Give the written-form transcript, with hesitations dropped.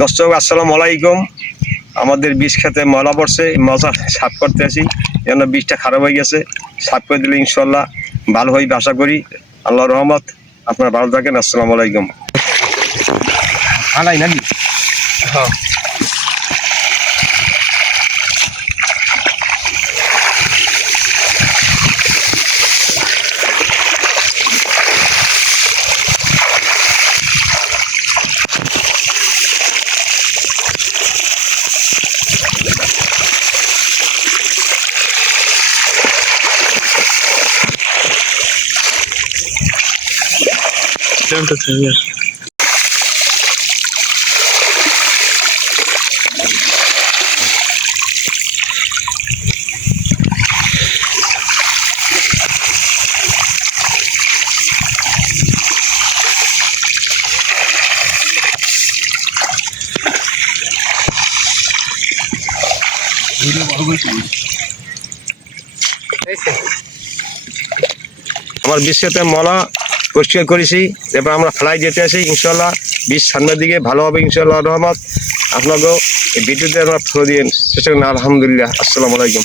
দর্শক আসসালামু আলাইকুম। আমাদের বীজ খেতে ময়লা পড়ছে, মজা সাফ করতে আসি, যেন বীজটা খারাপ হয়ে গেছে। সাফ করে দিলে ইনশাল্লাহ ভালো হইবে আশা করি। আল্লাহর রহমত। আপনারা ভালো থাকেন। আসসালামু আলাইকুম। আলাই নাকি? হ্যাঁ, আমার বীজ খেতে ময়লা পরিষ্কার করেছি, এবার আমরা ফ্লাই যেতে আসি। ইনশাল্লাহ বীজ সামনের দিকে ভালো হবে ইনশাল্লাহ রহমত। আপনাকেও এই ভিডিওতে আমরা ফলো দিয়ে চেষ্টা করেন। আলহামদুলিল্লাহ। আসসালামু আলাইকুম।